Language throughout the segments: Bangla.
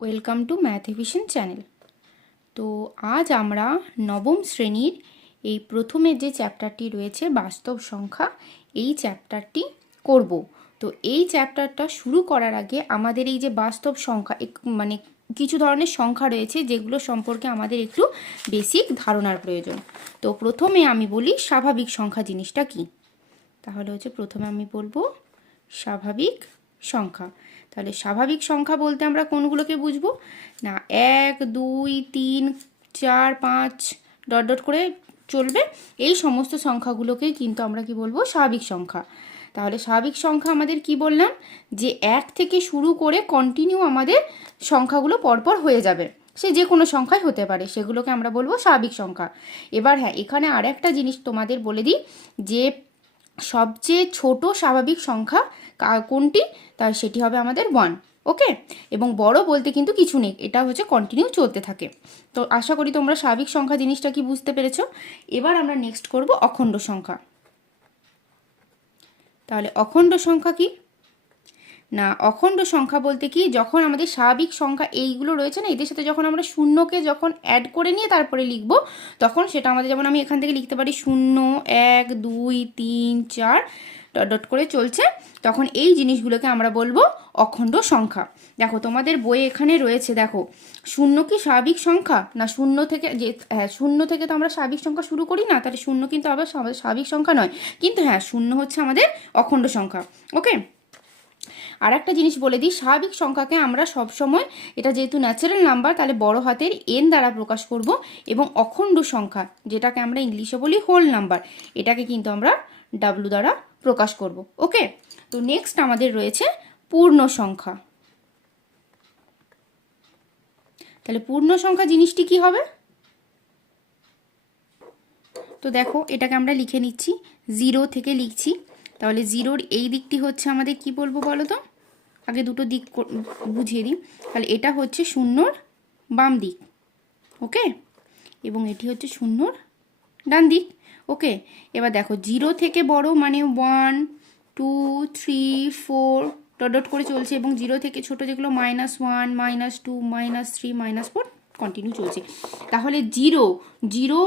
Welcome to ম্যাথভিশন channel. তো আজ আমরা নবম শ্রেণীর এই প্রথমে যে চ্যাপ্টারটি রয়েছে বাস্তব সংখ্যা, এই চ্যাপ্টারটি করব। তো এই চ্যাপ্টারটা শুরু করার আগে আমাদের এই যে বাস্তব সংখ্যা মানে কিছু ধরনের সংখ্যা রয়েছে যেগুলো সম্পর্কে আমাদের একটু বেসিক ধারণার প্রয়োজন। তো প্রথমে আমি বলি স্বাভাবিক সংখ্যা জিনিসটা কি। তাহলে প্রথমে আমি বলবো স্বাভাবিক সংখ্যা। তাহলে স্বাভাবিক সংখ্যা বলতে আমরা কোনগুলোকে বুঝবো না, 1 2 3 4 5 ডট ডট করে চলবে, এই সমস্ত সংখ্যাগুলোকে কিন্তু আমরা কি বলবো স্বাভাবিক সংখ্যা। তাহলে স্বাভাবিক সংখ্যা আমাদের কি বললাম, যে 1 থেকে শুরু করে কন্টিনিউ আমাদের সংখ্যাগুলো পরপর হয়ে যাবে, সে যে কোনো সংখ্যাই হতে পারে, সেগুলোকে আমরা বলবো স্বাভাবিক সংখ্যা। এবার হ্যাঁ, এখানে আর একটা জিনিস তোমাদের বলে দিই, যে সবচেয়ে ছোট স্বাভাবিক সংখ্যা কোনটি, তা সেটি হবে আমাদের 1। ওকে, এবং বড় বলতে কিন্তু কিছু নেই, এটা কন্টিনিউ চলতে থাকে। তো আশা করি তোমরা স্বাভাবিক সংখ্যা জিনিসটা কি বুঝতে পেরেছো। এবার আমরা নেক্সট করব অখণ্ড সংখ্যা। তাহলে অখণ্ড সংখ্যা কি না, অখণ্ড সংখ্যা বলতে কি, যখন আমাদের স্বাভাবিক সংখ্যা এইগুলো রয়েছে না, এদের সাথে যখন আমরা শূন্যকে যখন অ্যাড করে নিয়ে তারপরে লিখব, তখন সেটা আমাদের, যেমন আমি এখান থেকে লিখতে পারি 0 1 2 3 4 ডট ডট করে চলছে, তখন এই জিনিসগুলোকে আমরা বলবো অখণ্ড সংখ্যা। দেখো তোমাদের বইয়ে এখানে রয়েছে, দেখো 0 কি স্বাভাবিক সংখ্যা না, 0 থেকে যে হ্যাঁ 0 থেকে তো আমরা স্বাভাবিক সংখ্যা শুরু করি না, তাহলে 0 কিন্তু আবার স্বাভাবিক সংখ্যা নয়, কিন্তু হ্যাঁ 0 হচ্ছে আমাদের অখণ্ড সংখ্যা। ওকে, আর একটা জিনিস বলে দিই, স্বাভাবিক সংখ্যাকে আমরা সবসময়, এটা যেহেতু ন্যাচারাল নাম্বার, তাহলে বড় হাতের এন দ্বারা প্রকাশ করব, এবং অখণ্ড সংখ্যা যেটাকে আমরা ইংলিশে বলি হোল নাম্বার, এটাকে কিন্তু আমরা ডাব্লু দ্বারা প্রকাশ করব। ওকে, তো নেক্সট আমাদের রয়েছে পূর্ণ সংখ্যা। তাহলে পূর্ণ সংখ্যা জিনিসটি কি হবে, তো দেখো এটাকে আমরা লিখে নিচ্ছি, 0 থেকে লিখছি। তাহলে 0-র এই দিকটি হচ্ছে আমাদের কি বলবো বলো তো, আগে দুটো দিক বুঝিয়ে দিই। তাহলে এটা হচ্ছে 0-র বাম দিক, ওকে, এবং এটি হচ্ছে 0-র ডান দিক। ওকে, এবার দেখো 0 থেকে বড় মানে 1 2 3 4 ডট ডট করে চলছে, এবং 0 থেকে ছোট যেগুলো -1 -2 -3 -4 কন্টিনিউ চলছে। তাহলে 0 0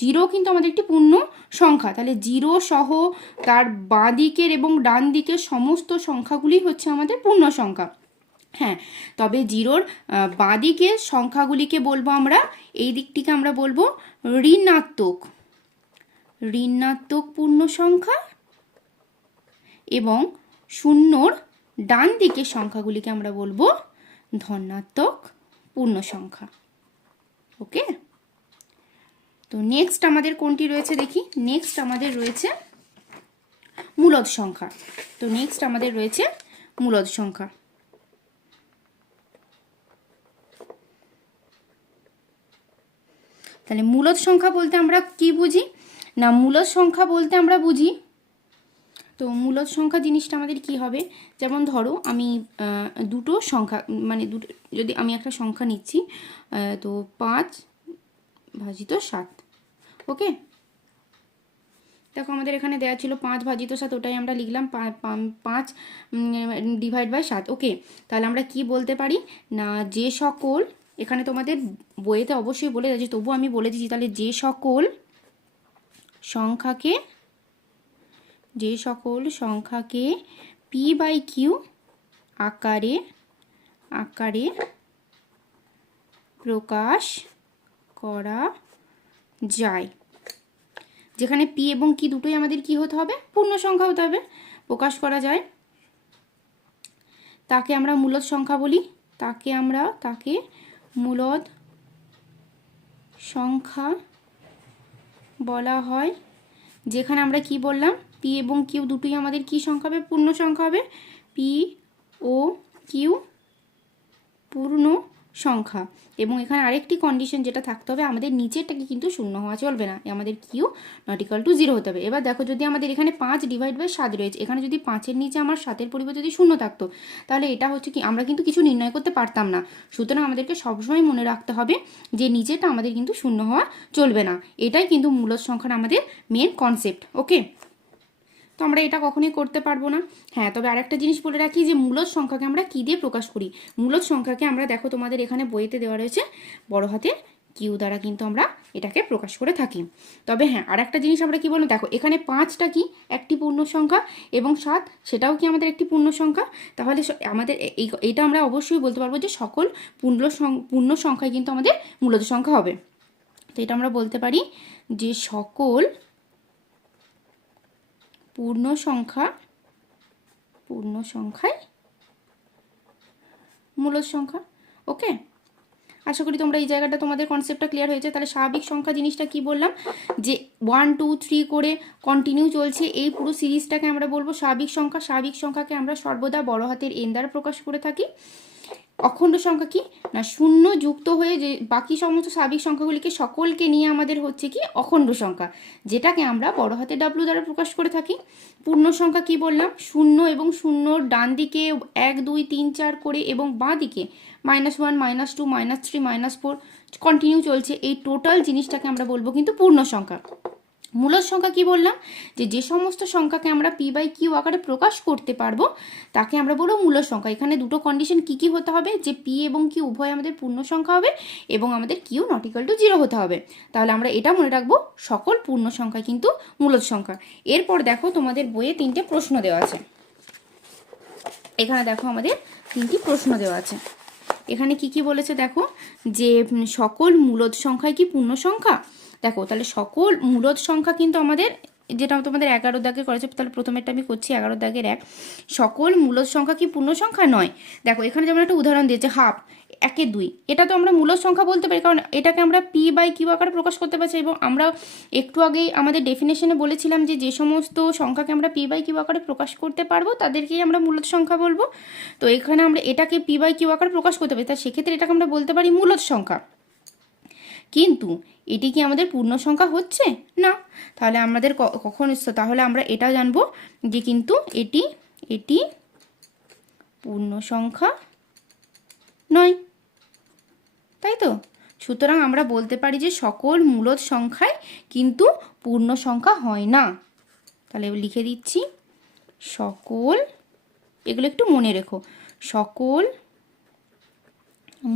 0 কিন্তু আমাদের একটি পূর্ণ সংখ্যা। তাহলে 0 সহ তার বাঁ দিকের এবং ডান দিকের সমস্ত সংখ্যাগুলি হচ্ছে আমাদের পূর্ণ সংখ্যা। হ্যাঁ, তবে 0-র বাঁ দিকের সংখ্যাগুলিকে বলবো আমরা, এই দিকটিকে আমরা বলবো ঋণাত্মক পূর্ণ সংখ্যা, এবং 0-র ডান দিকের সংখ্যাগুলিকে আমরা বলবো ধনাত্মক পূর্ণ সংখ্যা। ওকে, তো নেক্সট আমাদের কোনটি রয়েছে দেখি, নেক্সট আমাদের রয়েছে মূলদ সংখ্যা। তো নেক্সট আমাদের রয়েছে মূলদ সংখ্যা। তাহলে মূলদ সংখ্যা বলতে আমরা কি বুঝি না, মূলদ সংখ্যা বলতে আমরা বুঝি, তো মূলদ সংখ্যা জিনিসটা আমাদের কি হবে, যেমন ধরো আমি দুটো সংখ্যা, মানে দুটো, যদি আমি একটা সংখ্যা নিচ্ছি, তো 5/7। ওকে, দেখো আমাদের এখানে দেওয়া ছিল 5/7, ওটাই আমরা লিখলাম 5/7। ওকে, তাহলে আমরা কি বলতে পারি না, যে সকল, এখানে তোমাদের বইয়েতে অবশ্যই বলে যাচ্ছে, তবু আমি বলে দিচ্ছি, তাহলে যে সকল সংখ্যাকে p/q আকারে প্রকাশ করা যায়, যেখানে p এবং q দুটোই আমাদের কি হতে হবে, পূর্ণ সংখ্যা হতে হবে, প্রকাশ করা যায়, তাকে আমরা মূলদ সংখ্যা বলি। তাকে মূলদ সংখ্যা বলা হয়, যেখানে আমরা কি বললাম, p এবং q দুটোই আমাদের কি সংখ্যা হবে, পূর্ণ সংখ্যা হবে, p ও q পূর্ণ সংখ্যা। এবং এখানে আরেকটি কন্ডিশন যেটা থাকতে হবে, আমাদের নিচেরটাকে কিন্তু শূন্য হওয়া চলবে না, আমাদের কিউ নট ইকুয়াল টু 0 হতে হবে। এবার দেখো, যদি আমাদের এখানে 5/7 রয়েছে, এখানে যদি 5-এর নিচে আমার 7-এর পরিবর্তে যদি শূন্য থাকতো, তাহলে এটা হচ্ছে কি, আমরা কিন্তু কিছু নির্ণয় করতে পারতাম না। সুতরাং আমাদেরকে সবসময় মনে রাখতে হবে যে নিচেটা আমাদের কিন্তু শূন্য হওয়া চলবে না, এটাই কিন্তু মূলদ সংখ্যার আমাদের মেন কনসেপ্ট। ওকে, তো আমরা এটা কখনোই করতে পারবো না। হ্যাঁ, তবে আরেকটা জিনিস বলে রাখি যে মূলদ সংখ্যাকে আমরা কী দিয়ে প্রকাশ করি। মূলদ সংখ্যাকে আমরা দেখো তোমাদের এখানে বইতে দেওয়া রয়েছে বড় হাতের কিউ দ্বারা কিন্তু আমরা এটাকে প্রকাশ করে থাকি। তবে হ্যাঁ, আর একটা জিনিস আমরা কি বলবো, দেখো এখানে 5টা কি একটি পূর্ণ সংখ্যা এবং 7 সেটাও কি আমাদের একটি পূর্ণ সংখ্যা। তাহলে আমাদের এইটা আমরা অবশ্যই বলতে পারবো যে সকল পূর্ণ সংখ্যায় কিন্তু আমাদের মূলদ সংখ্যা হবে। তো এটা আমরা বলতে পারি যে সকল পূর্ণ সংখ্যায় মূলদ সংখ্যা। ওকে, আশা করি তোমরা এই জায়গাটা তোমাদের কনসেপ্টটা ক্লিয়ার হয়েছে। তাহলে স্বাভাবিক সংখ্যা জিনিসটা কি বললাম, যে 1 2 3 করে কন্টিনিউ চলছে এই পুরো সিরিজটাকে আমরা বলবো স্বাভাবিক সংখ্যা। স্বাভাবিক সংখ্যাকে আমরা সর্বদা বড় হাতের এন দ্বারা প্রকাশ করে থাকি। অখণ্ড সংখ্যা কি না, শূন্য যুক্ত হয়ে যে বাকি সমস্ত স্বাভাবিক সংখ্যাগুলিকে সকলকে নিয়ে আমাদের হচ্ছে কি অখণ্ড সংখ্যা, যেটাকে আমরা বড় হাতে ডাব্লু দ্বারা প্রকাশ করে থাকি। পূর্ণ সংখ্যা কি বললাম, শূন্য এবং শূন্যর ডান দিকে 1 2 3 4 করে এবং বাঁ দিকে -1 -2 -3 -4 কন্টিনিউ চলছে, এই টোটাল জিনিসটাকে আমরা বলবো কিন্তু পূর্ণ সংখ্যা। মূলদ সংখ্যা কি বললাম, যে সমস্ত সংখ্যাকে আমরা p/q আকারে প্রকাশ করতে পারবো তাকে আমরা বলবো মূলদ সংখ্যা। এখানে দুটো কন্ডিশন কি হতে হবে, যে p এবং q উভয় আমাদের পূর্ণ সংখ্যা হবে এবং আমাদের q ≠ 0 হতে হবে। তাহলে আমরা এটা মনে রাখবো, সকল পূর্ণ সংখ্যা কিন্তু মূলদ সংখ্যা। এরপর দেখো তোমাদের বইয়ে 3টে প্রশ্ন দেওয়া আছে। এখানে দেখো আমাদের 3টি প্রশ্ন দেওয়া আছে। এখানে কি বলেছে দেখো, যে সকল মূলদ সংখ্যায় কি পূর্ণ সংখ্যা। দেখো তাহলে সকল মূলদ সংখ্যা কিন্তু আমাদের, যেটা তোমাদের 11 দাগে করেছে, তাহলে প্রথমেরটা আমি করছি 11 দাগের 1, সকল মূলদ সংখ্যা কি পূর্ণ সংখ্যা নয়। দেখো এখানে যেমন একটা উদাহরণ দিয়েছে হাফ 1 2, এটা তো আমরা মূলদ সংখ্যা বলতে পারি, কারণ এটাকে আমরা p/q আকারে প্রকাশ করতে পারছি। এবং আমরা একটু আগেই আমাদের ডেফিনেশনে বলেছিলাম যে সমস্ত সংখ্যাকে আমরা p/q আকারে প্রকাশ করতে পারবো তাদেরকেই আমরা মূলদ সংখ্যা বলবো। তো এখানে আমরা এটাকে p/q আকারে প্রকাশ করতে পারি, তাই সেক্ষেত্রে এটাকে আমরা বলতে পারি মূলদ সংখ্যা। কিন্তু এটি কি আমাদের পূর্ণ সংখ্যা হচ্ছে না। তাহলে আমাদের কখন, তাহলে আমরা এটা জানবো যে কিন্তু এটি পূর্ণ সংখ্যা নয়, তাই তো। সুতরাং আমরা বলতে পারি যে সকল মূলদ সংখ্যায় কিন্তু পূর্ণ সংখ্যা হয় না। তাহলে লিখে দিচ্ছি, সকল, এগুলো একটু মনে রেখো, সকল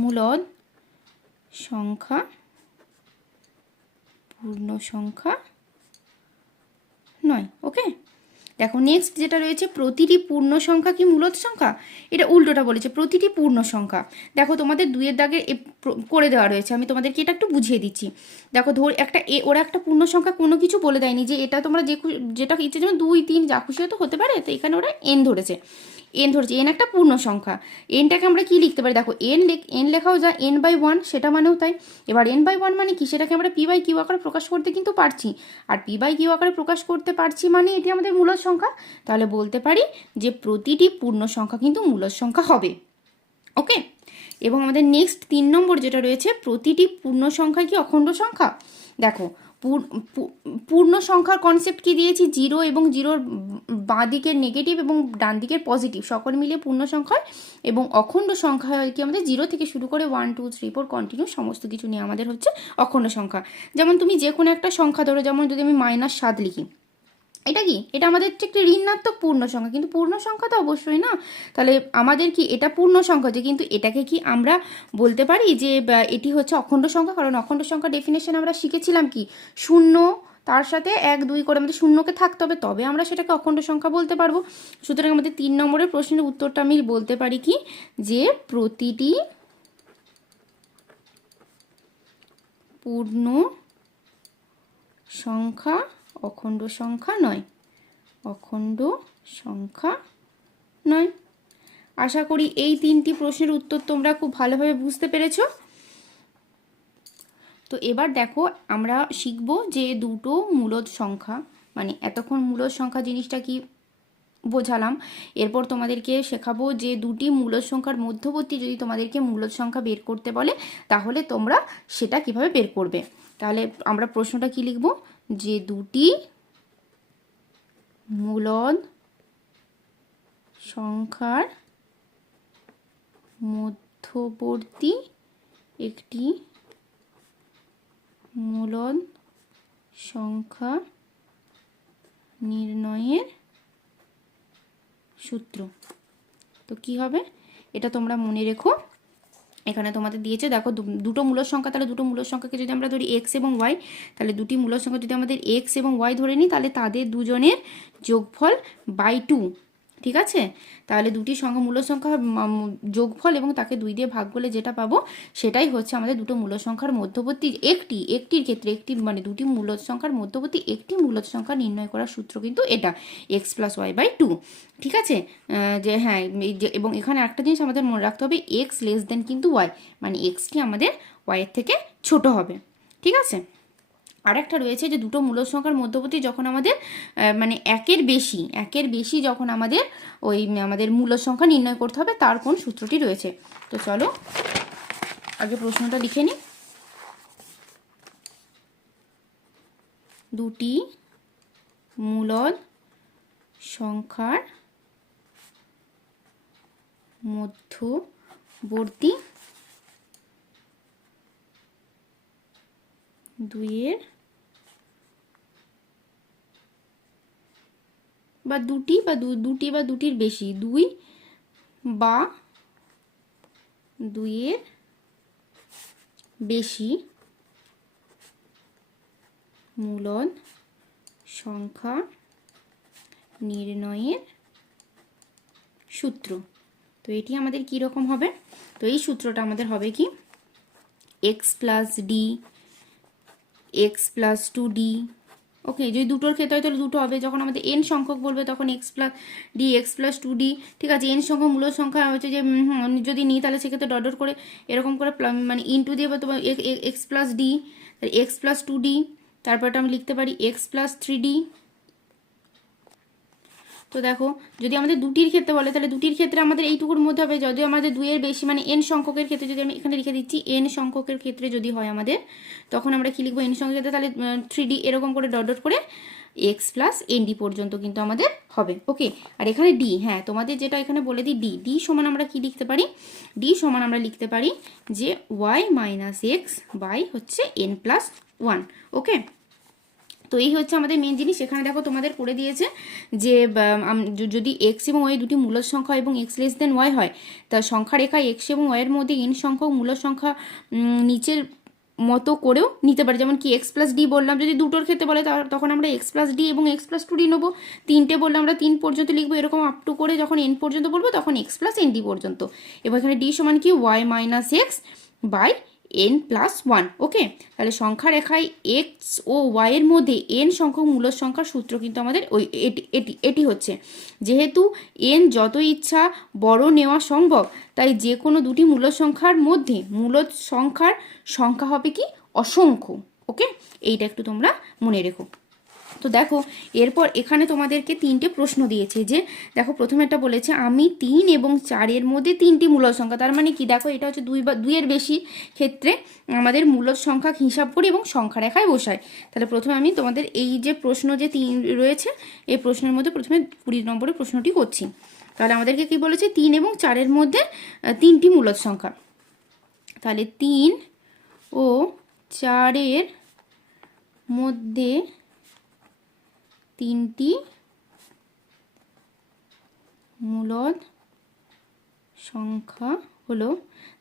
মূলদ সংখ্যা পূর্ণ সংখ্যা নয়। ওকে, দেখো নেক্সট যেটা রয়েছে, প্রতিটি পূর্ণ সংখ্যা কি মূলদ সংখ্যা। এটা উল্টোটা বলেছে, প্রতিটি পূর্ণ সংখ্যা। দেখো তোমাদের 2 দাগে করে দেওয়া রয়েছে, আমি তোমাদেরকে এটা একটু বুঝিয়ে দিচ্ছি। দেখো একটা ওরা একটা পূর্ণ সংখ্যা কোনো কিছু বলে দেয়নি যে এটা তোমরা যেটা ইচ্ছে, যেমন 2 3 যা খুশি হয়তো হতে পারে। তো এখানে ওরা এন ধরেছে, এন একটা পূর্ণ সংখ্যা। এনটাকে আমরা কি লিখতে পারি, দেখো এন লেখাও যা n/1 সেটা মানেও তাই। এবার n/1 মানে কি, সেটাকে আমরা p/q আকারে প্রকাশ করতে কিন্তু পারছি, আর p/q আকারে প্রকাশ করতে পারছি মানে এটি আমাদের মূলদ সংখ্যা। তাহলে বলতে পারি যে প্রতিটি পূর্ণ সংখ্যা কিন্তু মূলদ সংখ্যা হবে। ওকে, এবং আমাদের নেক্সট 3 নম্বর যেটা রয়েছে, প্রতিটি পূর্ণ সংখ্যা কি অখণ্ড সংখ্যা। দেখো পূর্ণ সংখ্যার কনসেপ্ট কি দিয়েছি, 0 এবং 0-র বাঁ দিকের নেগেটিভ এবং ডান দিকের পজিটিভ সকল মিলিয়ে পূর্ণ সংখ্যা, এবং অখণ্ড সংখ্যা হয় কি আমাদের 0 থেকে শুরু করে 1 2 3 4 কন্টিনিউ সমস্ত কিছু নিয়ে আমাদের হচ্ছে অখণ্ড সংখ্যা। যেমন তুমি যে কোনো একটা সংখ্যা ধরো, যেমন যদি আমি -7 লিখি, এটা কি, এটা আমাদের হচ্ছে একটি ঋণাত্মক পূর্ণ সংখ্যা, কিন্তু পূর্ণ সংখ্যা তো অবশ্যই না। তাহলে আমাদের কি এটা পূর্ণ সংখ্যা হচ্ছে, কিন্তু এটাকে কি আমরা বলতে পারি যে এটি হচ্ছে অখণ্ড সংখ্যা। কারণ অখণ্ড সংখ্যা ডেফিনেশন আমরা শিখেছিলাম কি, শূন্য তার সাথে 1 2 করে আমাদের শূন্যকে থাকতে হবে, তবে আমরা সেটাকে অখণ্ড সংখ্যা বলতে পারবো। সুতরাং আমাদের 3 নম্বরের প্রশ্নের উত্তরটা আমি বলতে পারি কি, যে প্রতিটি পূর্ণ সংখ্যা অখণ্ড সংখ্যা নয়, অখণ্ড সংখ্যা নয়। আশা করি এই 3টি প্রশ্নের উত্তর তোমরা খুব ভালোভাবে বুঝতে পেরেছো। তো এবার দেখো আমরা শিখব যে দুটো মূলদ সংখ্যা, মানে এতক্ষণ মূলদ সংখ্যা জিনিসটা কি বোঝালাম, এরপর তোমাদেরকে শেখাবো যে দুটি মূলদ সংখ্যার মধ্যবর্তী যদি তোমাদেরকে মূলদ সংখ্যা বের করতে বলে তাহলে তোমরা সেটা কিভাবে বের করবে। তাহলে আমরা প্রশ্নটা কি লিখব, যে দুটি মূলদ সংখ্যার মধ্যবর্তী একটি মূলদ সংখ্যা নির্ণয়ের সূত্র। তো কি হবে এটা তোমরা মনে রেখো। এখানে তোমাদের দিয়েছে দেখো দুটো মূলদ সংখ্যা, তাহলে দুটো মূলদ সংখ্যাকে যদি আমরা ধরি এক্স এবং ওয়াই, তাহলে দুটি মূলদ সংখ্যা যদি আমাদের এক্স এবং ওয়াই ধরে নিই, তাহলে তাদের দুজনের যোগফল বাই 2, ঠিক আছে। তাহলে দুটি সংখ্যা মূলদ সংখ্যা যোগফল এবং তাকে 2 দিয়ে ভাগ করলে যেটা পাবো সেটাই হচ্ছে আমাদের দুটো মূলদ সংখ্যার মধ্যবর্তী একটির ক্ষেত্রে মানে দুটি মূলদ সংখ্যার মধ্যবর্তী একটি মূলদ সংখ্যা নির্ণয় করার সূত্র কিন্তু এটা এক্স প্লাস ওয়াই বাই 2, ঠিক আছে। যে হ্যাঁ, এবং এখানে একটা জিনিস আমাদের মনে রাখতে হবে, এক্স লেস দেন কিন্তু ওয়াই, মানে এক্সটি আমাদের ওয়াইয়ের থেকে ছোট হবে, ঠিক আছে। আরেকটা রয়েছে যে দুটো মূলদ সংখ্যার মধ্যবর্তী যখন আমাদের মানে একের বেশি যখন আমাদের আমাদের মূলদ সংখ্যা নির্ণয় করতে হবে, তার কোন সূত্রটি রয়েছে। তো চলো আগে প্রশ্নটা লিখে নিই। দুটি মূলদ সংখ্যার মধ্যবর্তী দুইয়ের বা দুটি বা দুটির বেশি, দুই বা দুইয়ের বেশি মূলদ সংখ্যা নির্ণয়ের সূত্র। তো এটি আমাদের কি রকম হবে? তো এই সূত্রটা আমাদের হবে কি, x plus D x plus 2d, ওকে। যদি দুটোর ক্ষেত্রে হয় তাহলে দুটো হবে, যখন আমাদের এন সংখ্যক বলবে তখন x plus D x plus 2d, ঠিক আছে। এন সংখ্যক মূলদ সংখ্যা হচ্ছে যে যদি নিই তাহলে সেক্ষেত্রে ডট ডট করে এরকম করে মানে ইনটু দিয়ে বা তোমার এক্স প্লাস ডি, তাহলে এক্স প্লাস 2d, তারপরটা আমি লিখতে পারি এক্স প্লাস 3d। তো দেখো যদি আমাদের দুটির ক্ষেত্রে বলে তাহলে দুটির ক্ষেত্রে আমাদের এইটুকুর মধ্যে হবে, যদি আমাদের দুইয়ের বেশি মানে এন সংখ্যকের ক্ষেত্রে, যদি আমি এখানে লিখে দিচ্ছি এন সংখ্যকের ক্ষেত্রে যদি হয় আমাদের, তখন আমরা কি লিখবো, এন সংখ্যকের ক্ষেত্রে তাহলে 3d এরকম করে ডট ডট করে এক্স প্লাস এনডি পর্যন্ত কিন্তু আমাদের হবে, ওকে। আর এখানে ডি, হ্যাঁ তোমাদের যেটা এখানে বলে দিই, ডি সমান আমরা কি লিখতে পারি, ডি সমান আমরা লিখতে পারি যে ওয়াই মাইনাস এক্স বাই হচ্ছে এন প্লাস 1, ওকে। তো এই হচ্ছে আমাদের মেন জিনিস। এখানে দেখো তোমাদের করে দিয়েছে যে যদি এক্স এবং ওয়াই দুটি মূলদ সংখ্যা এবং এক্স লেস দেন ওয়াই হয়, তা সংখ্যা রেখা এক্স এবং ওয়াইয়ের মধ্যে এন সংখ্যক মূলদ সংখ্যা নিচের মতো করেও নিতে পারে। যেমন কি এক্স প্লাস ডি বললাম, যদি দুটোর ক্ষেত্রে বলে তখন আমরা এক্স প্লাস ডি এবং এক্স প্লাস 2d নেবো। তিনটে বললে আমরা 3 পর্যন্ত লিখবো, এরকম আপ টু করে যখন এন পর্যন্ত বলবো তখন এক্স প্লাস এন ডি পর্যন্ত। এবং এখানে ডি সমান কি Y minus X by N plus 1, okay. তাহলে সংখ্যা রেখায় এক্স ও ওয়াইয়ের মধ্যে এন সংখ্যক মূলদ সংখ্যার সূত্র কিন্তু আমাদের এটি হচ্ছে, যেহেতু এন যত ইচ্ছা বড় নেওয়া সম্ভব, তাই যে কোনো দুটি মূলদ সংখ্যার মধ্যে মূলদ সংখ্যার সংখ্যা হবে কি অসংখ্য, ওকে। এইটা একটু তোমরা মনে রেখো। তো দেখো এরপর এখানে তোমাদেরকে 3টে প্রশ্ন দিয়েছে, যে দেখো প্রথমে একটা বলেছে আমি 3 এবং 4-এর মধ্যে 3টি মূলদ সংখ্যা, তার মানে কি দেখো এটা হচ্ছে 2 বা 2-এর বেশি ক্ষেত্রে আমাদের মূলদ সংখ্যা হিসাব করি এবং সংখ্যা রেখায় বসাই। তাহলে প্রথমে আমি তোমাদের এই যে প্রশ্ন যে 3 রয়েছে, এই প্রশ্নের মধ্যে প্রথমে 20 নম্বরের প্রশ্নটি করছি। তাহলে আমাদেরকে কি বলেছে, 3 এবং 4-এর মধ্যে 3টি মূলদ সংখ্যা। তাহলে 3 ও 4-এর মধ্যে 3টি মূলদ সংখ্যা হলো,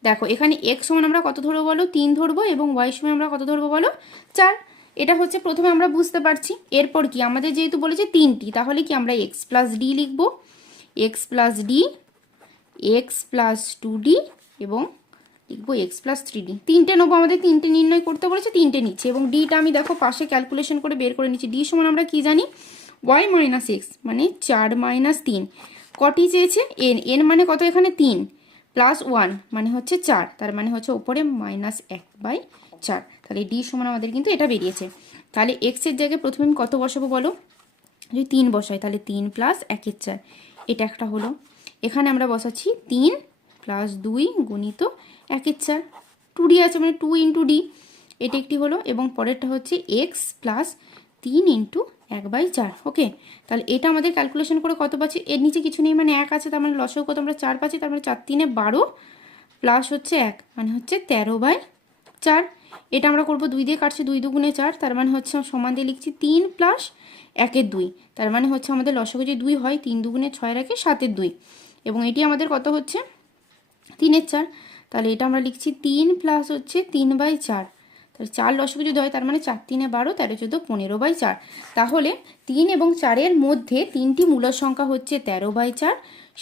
দেখো এখানে x সমান আমরা কত ধরবো বলো, 3 ধরবো, এবং y সমান আমরা কত ধরবো বলো, 4। এটা হচ্ছে প্রথমে আমরা বুঝতে পারছি। এরপর কি আমাদের যেহেতু বলেছে 3টি, তাহলে কি আমরা x প্লাস ডি লিখবো, x plus D x plus 2d এবং লিখবো এক্স প্লাস 3d। 3টে নেবো, আমাদের 3টে নির্ণয় করতে বলেছে, 3টে নিচ্ছে, এবং ডিটা আমি দেখো পাশে ক্যালকুলেশন করে বের করে নিচ্ছি। ডি সমান আমরা কি জানি, ওয়াই মাইনাস এক্স মানে 4 মাইনাস 3, কটি চেয়েছে এন, এন মানে কত এখানে 3 প্লাস 1 মানে হচ্ছে 4, তার মানে হচ্ছে ওপরে -1/4। তাহলে ডি সমান আমাদের কিন্তু এটা বেরিয়েছে। তাহলে এক্সের জায়গায় প্রথমে আমি কত বসাবো বলো, যদি 3 বসাই তাহলে 3 প্লাস 1/4, এটা একটা হলো। এখানে আমরা বসাচ্ছি 3 প্লাস 2 গুণিত 1/4, 2d আছে মানে 2 ইন্টু ডি, এটা একটি হলো। এবং পরেরটা হচ্ছে এক্স প্লাস 3 ইন্টু 1/4, ওকে। তাহলে এটা আমাদের ক্যালকুলেশন করে কত পাচ্ছি, এর নিচে কিছু নেই মানে 1 আছে, তার মানে লসেও কত আমরা 4 পাচ্ছি, তার মানে 4 3 12 প্লাস হচ্ছে 1 মানে হচ্ছে 13/4। এটা আমরা করবো 2 দিয়ে কাটছি, 2 2 গুণে 4, তার মানে হচ্ছে সমান দিয়ে লিখছি 3 প্লাস 1-এর 2, তার মানে হচ্ছে আমাদের লসাগু যদি 2 হয় 3 দুগুণে 6 রাখে 7-এর 2, এবং এটি আমাদের কত হচ্ছে 3-এর 4। তাহলে এটা আমরা লিখছি 3 প্লাস হচ্ছে 3/4। তাহলে 4 লসাগু যদি হয় তার মানে 4 3 12, 13 14 15/4। তাহলে 3 এবং 4-এর মধ্যে তিনটি মূলদ সংখ্যা হচ্ছে 13/4,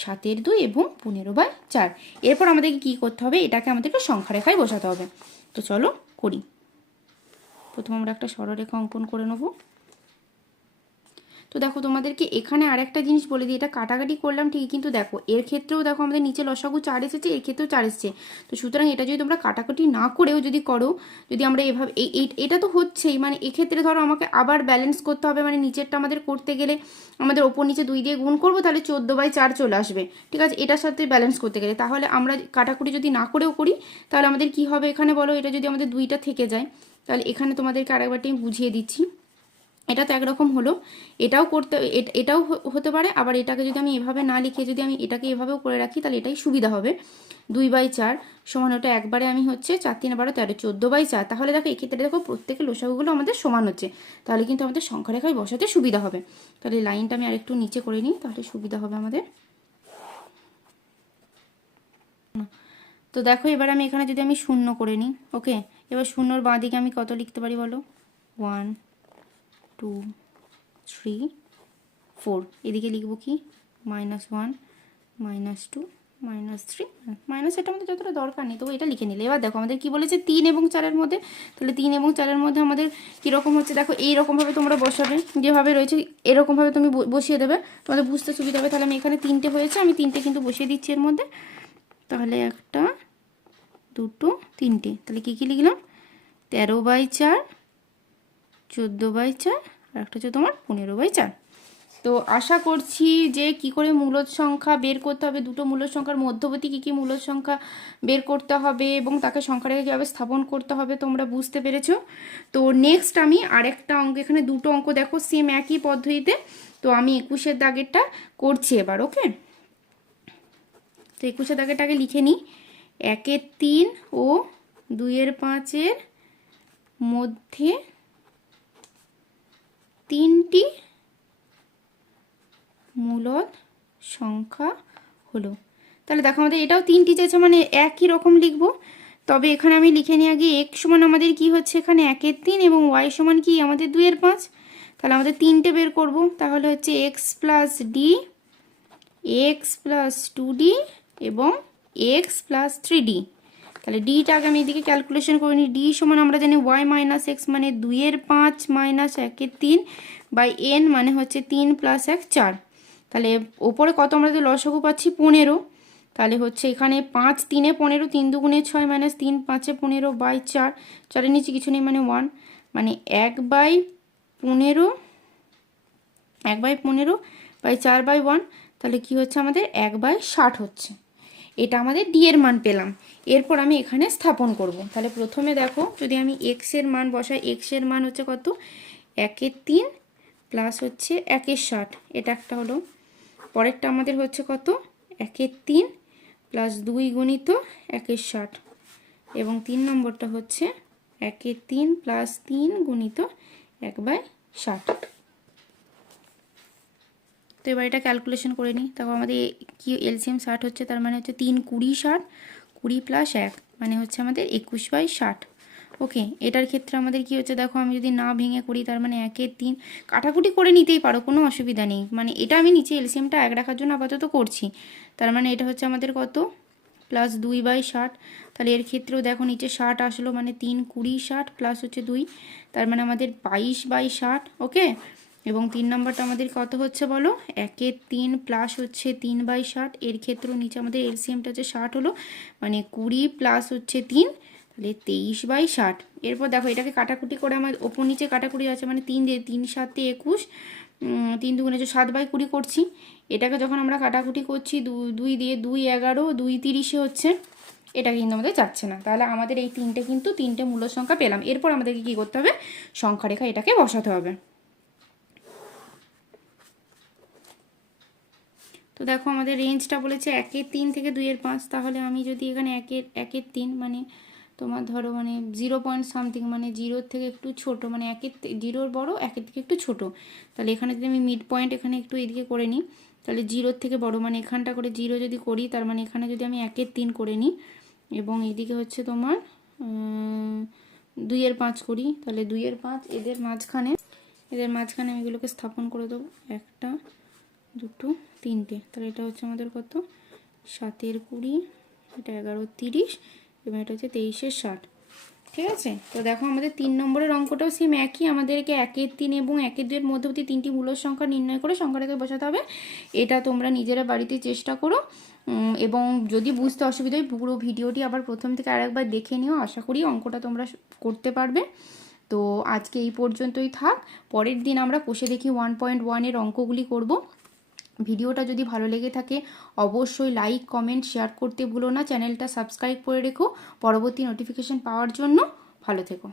7-এর 2 এবং 15/4। এরপর আমাদেরকে কী করতে হবে, এটাকে আমাদেরকে সংখ্যা রেখায় বসাতে হবে। তো চলো করি। প্রথম আমরা একটা সরলরেখা অঙ্কন করে নেব। তো দেখো তোমাদেরকে এখানে আর একটা জিনিস বলে দিই, এটা কাটাকাটি করলাম ঠিকই, কিন্তু দেখো এর ক্ষেত্রেও দেখো আমাদের নিচে লসাগু 4 এসেছে, এর ক্ষেত্রেও 4 এসেছে। তো সুতরাং এটা যদি তোমরা কাটাকাটি না করেও যদি করো, যদি আমরা এভাবে এটা তো হচ্ছেই, মানে এক্ষেত্রে ধরো আমাকে আবার ব্যালেন্স করতে হবে, মানে নিচেরটা আমাদের করতে গেলে আমাদের ওপর নিচে 2 দিয়ে গুণ করবো, তাহলে 14/4 চলে আসবে, ঠিক আছে, এটার সাথে ব্যালেন্স করতে গেলে। তাহলে আমরা কাটাকুটি যদি না করেও করি তাহলে আমাদের কি হবে এখানে বলো, এটা যদি আমাদের 2টা থেকে যায়, তাহলে এখানে তোমাদেরকে আরেকবারটি আমি বুঝিয়ে দিচ্ছি। এটা তো একরকম হলো, এটাও করতে এটাও হতে পারে, আবার এটাকে যদি আমি এভাবে না লিখে যদি আমি এটাকে এভাবেও করে রাখি তাহলে এটাই সুবিধা হবে। 2/4 সমান ওটা একবারে আমি হচ্ছে 4 3 12 13 14/4। তাহলে দেখো এক্ষেত্রে দেখো প্রত্যেকের লসাগুগুলো আমাদের সমান হচ্ছে, তাহলে কিন্তু আমাদের সংখ্যা রেখায় বসাতে সুবিধা হবে। তাহলে লাইনটা আমি আরেকটু নিচে করে নিই, তাহলে সুবিধা হবে আমাদের। তো দেখো এবার আমি এখানে যদি আমি 0 করে নিই, ওকে, এবার 0-র বাঁ দিকে আমি কত লিখতে পারি বলো, 1 2 3 4, এদিকে লিখবো কি -1 -2 -3, মাইনাস এটা আমাদের যতটা দরকার নেই, তবু এটা লিখে নিলে। এবার দেখো আমাদের কি বলেছে 3 এবং 4-এর মধ্যে, তাহলে 3 এবং 4-এর মধ্যে আমাদের কীরকম হচ্ছে দেখো, এইরকমভাবে তোমরা বসাবে, যেভাবে রয়েছে এরকমভাবে তুমি বসিয়ে দেবে, তোমাদের বুঝতে সুবিধা হবে। তাহলে আমি এখানে 3টে হয়েছে, আমি 3টে কিন্তু বসিয়ে দিচ্ছি এর মধ্যে। তাহলে 1 2 3টে, তাহলে কী কী লিখলাম, 13/4, 14/4, আর একটা হচ্ছে তোমার 15/4। তো আশা করছি যে কি করে মূলদ সংখ্যা বের করতে হবে, দুটো মূলদ সংখ্যার মধ্যবর্তী কী কী মূলদ সংখ্যা বের করতে হবে এবং তাকে সংখ্যা রেখে কীভাবে স্থাপন করতে হবে তোমরা বুঝতে পেরেছো। তো নেক্সট আমি আরেকটা অঙ্ক, এখানে দুটো অঙ্ক দেখো সেম একই পদ্ধতিতে, তো আমি 21-এর দাগেরটা করছি এবার, ওকে। তো 21-এর দাগেরটাকে লিখে নিই, 1-এর 3 ও 2-এর 5-এর মধ্যে তিনটি মূলদ সংখ্যা হলো। তাহলে দেখো আমাদের এটাও 3টি চেয়েছে, মানে একই রকম লিখবো, তবে এখানে আমি লিখে নিই আগে x সমান আমাদের কি হচ্ছে এখানে 1-এর 3 এবং y সমান কি আমাদের 2-এর 5। তাহলে আমাদের 3টে বের করব, তাহলে হচ্ছে x plus D, x plus 2d এবং x প্লাস 3d। তাহলে ডিটা আগে আমি এদিকে ক্যালকুলেশন করে নিই, ডি সমান আমরা জানি y মাইনাস এক্স মানে 2-এর 5 মাইনাস 1-এর 3 বাই n মানে হচ্ছে 3 প্লাস 1 4। তাহলে ওপরে কত আমরা যদি লসাগু পাচ্ছি 15, তাহলে হচ্ছে এখানে 5 3-এ 15, 3 দুগুণে 6 মাইনাস 3 5-এ 15/4, 4-এর নিচে কিছু নেই মানে 1, মানে 1/15 1/15/4/1, তাহলে কি হচ্ছে আমাদের 1/60 হচ্ছে। এটা আমাদের ডি এর মান পেলাম। এরপর আমি এখানে স্থাপন করব। তাহলে প্রথমে দেখো যদি আমি এক্স এর মান বসাই, এক্স এর মান হচ্ছে কত 1-এর 3 প্লাস হচ্ছে 1-এর 60, এটা একটা হলো। পরেরটা আমাদের হচ্ছে কত 1-এর 3 প্লাস 2 গুণিত 1-এর 60, এবং 3 নম্বরটা হচ্ছে 1-এর 3 প্লাস 3 গুণিত 1/60। তো এবার এটা ক্যালকুলেশন করে নিই। তারপর আমাদের কি এলসিএম 60 হচ্ছে, তার মানে হচ্ছে 3 20 60, 20 প্লাস 1 মানে হচ্ছে আমাদের 21/60। ওকে, এটার ক্ষেত্রে আমাদের কি হচ্ছে দেখো, আমি যদি না ভেঙে করি তার মানে 1-এর 3, কাটাকুটি করে নিতেই পারো, কোনো অসুবিধা নেই, মানে এটা আমি নিচে এলসিএমটা 1 রাখার জন্য আপাতত করছি। তার মানে এটা হচ্ছে আমাদের কত প্লাস 2/60। তাহলে এর ক্ষেত্রেও দেখো নিচে 60 আসলো, মানে 3 20 60 প্লাস হচ্ছে 2, তার মানে আমাদের 22/60। ওকে, এবং 3 নম্বরটা আমাদের কত হচ্ছে বলো 1-এর 3 প্লাস হচ্ছে 3/60, এর ক্ষেত্রেও নিচে আমাদের এলসিএমটা হচ্ছে 60 হলো, মানে 20 প্লাস হচ্ছে 3, তাহলে 23/60। এরপর দেখো এটাকে কাটাকুটি করে আমার ওপর নিচে কাটাকুটি আছে, মানে 3 দিয়ে 3 7 21, 3 দুগুণে 7/20 করছি। এটাকে যখন আমরা কাটাকুটি করছি 2 দিয়ে 2 11, 2 30 হচ্ছে, এটা কিন্তু আমাদের যাচ্ছে না। তাহলে আমাদের এই তিনটে মূল সংখ্যা পেলাম। এরপর আমাদেরকে কী করতে হবে, সংখ্যা রেখা এটাকে বসাতে হবে। তো দেখো আমাদের রেঞ্জটা বলেছে 1-এর 3 থেকে 2-এর 5, তাহলে আমি যদি এখানে 1-এর 3 মানে তোমার ধরো মানে 0 পয়েন্ট সামথিং, মানে 0-র থেকে একটু ছোট, মানে 0-র বড়, 1-এর থেকে একটু ছোট। তাহলে এখানে যদি আমি মিড পয়েন্ট এখানে একটু এদিকে করে নিই, তাহলে 0-র থেকে বড়, মানে এখানটা করে 0 যদি করি, তার মানে এখানে যদি আমি 1-এর 3 করে নিই, এবং এদিকে হচ্ছে তোমার 2-এর 5 করি, তাহলে 2-এর 5 এদের মাঝখানে আমি এগুলোকে স্থাপন করে দেবো, 1টা 2টো 3টে। তাহলে এটা হচ্ছে আমাদের কত, 7-এর 20, এটা 11-30, এবং এটা হচ্ছে 23-এর 60। ঠিক আছে, তো দেখো আমাদের 3 নম্বরের অঙ্কটাও সেম একই, আমাদেরকে 1-এর 3 এবং 1-এর 2-এর মধ্যবর্তী 3টি মূলদ সংখ্যা নির্ণয় করে সংখ্যাটাকে বসাতে হবে। এটা তোমরা নিজেরা বাড়িতে চেষ্টা করো, এবং যদি বুঝতে অসুবিধা হয় পুরো ভিডিওটি আবার প্রথম থেকে আরেকবার দেখে নিও। আশা করি অঙ্কটা তোমরা করতে পারবে। তো আজকে এই পর্যন্তই থাক, পরের দিন আমরা কষে দেখি 1.1-এর অঙ্কগুলি করব। ভিডিওটা যদি ভালো লেগে থাকে অবশ্যই লাইক, কমেন্ট, শেয়ার করতে ভুলো না। চ্যানেলটা সাবস্ক্রাইব করে রেখো পরবর্তী নোটিফিকেশন পাওয়ার জন্য। ভালো থেকো।